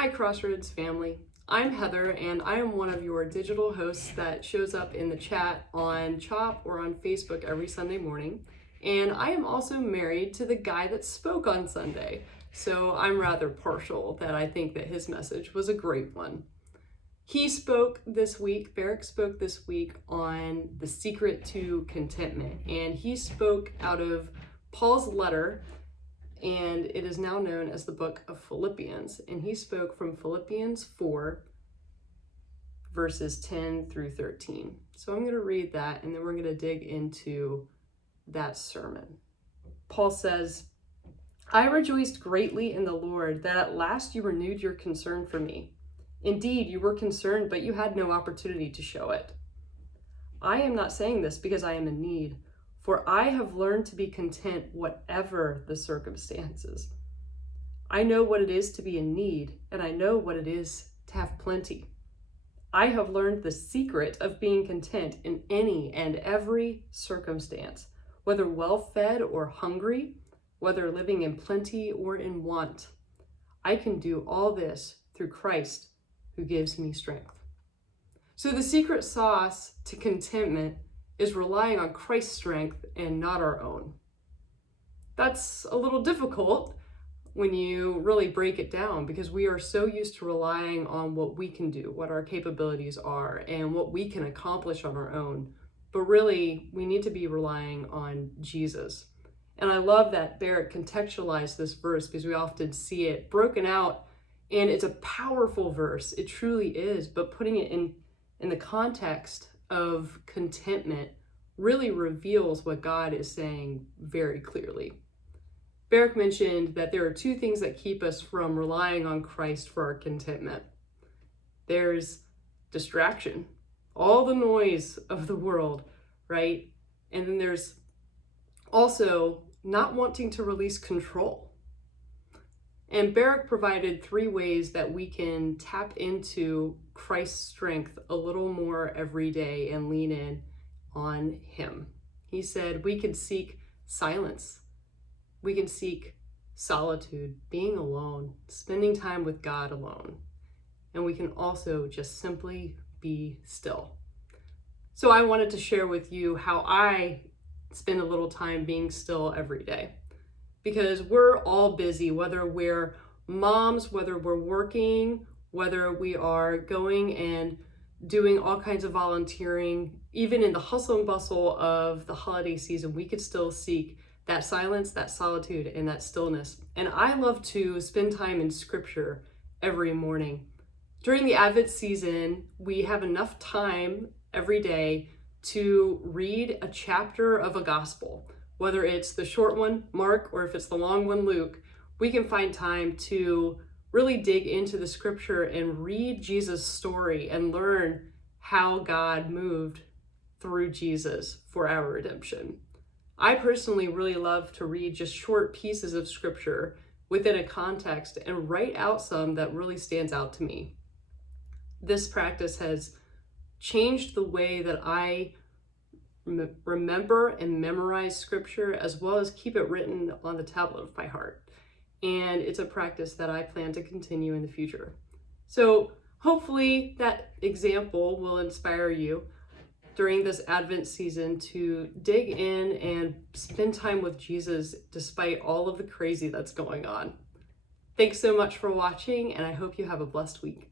Hi Crossroads family, I'm Heather and I am one of your digital hosts that shows up in the chat on Chop or on Facebook every Sunday morning. And I am also married to the guy that spoke on Sunday, so I'm rather partial that I think that his message was a great one. He spoke this week, Barrick spoke this week on the secret to contentment, and he spoke out of Paul's letter, and it is now known as the book of Philippians. And he spoke from Philippians 4, verses 10 through 13. So I'm going to read that, and then we're going to dig into that sermon. Paul says, "I rejoiced greatly in the Lord that at last you renewed your concern for me. Indeed, you were concerned, but you had no opportunity to show it. I am not saying this because I am in need, for I have learned to be content whatever the circumstances. I know what it is to be in need, and I know what it is to have plenty. I have learned the secret of being content in any and every circumstance, whether well-fed or hungry, whether living in plenty or in want. I can do all this through Christ who gives me strength." So the secret sauce to contentment is relying on Christ's strength and not our own. That's a little difficult when you really break it down, because we are so used to relying on what we can do, what our capabilities are, and what we can accomplish on our own. But really, we need to be relying on Jesus. And I love that Barrett contextualized this verse, because we often see it broken out, and it's a powerful verse. It truly is, but putting it in the context of contentment really reveals what God is saying very clearly. Barrick mentioned that there are two things that keep us from relying on Christ for our contentment. There's distraction, all the noise of the world, right? And then there's also not wanting to release control. And Barrick provided 3 ways that we can tap into Christ's strength a little more every day and lean in on him. He said we can seek silence. We can seek solitude, being alone, spending time with God alone. And we can also just simply be still. So I wanted to share with you how I spend a little time being still every day. Because we're all busy, whether we're moms, whether we're working, whether we are going and doing all kinds of volunteering. Even in the hustle and bustle of the holiday season, we could still seek that silence, that solitude, and that stillness. And I love to spend time in scripture every morning. During the Advent season, we have enough time every day to read a chapter of a gospel. Whether it's the short one, Mark, or if it's the long one, Luke, we can find time to really dig into the scripture and read Jesus' story and learn how God moved through Jesus for our redemption. I personally really love to read just short pieces of scripture within a context and write out some that really stands out to me. This practice has changed the way that I remember and memorize scripture, as well as keep it written on the tablet of my heart. And it's a practice that I plan to continue in the future. So hopefully that example will inspire you during this Advent season to dig in and spend time with Jesus despite all of the crazy that's going on. Thanks so much for watching, and I hope you have a blessed week.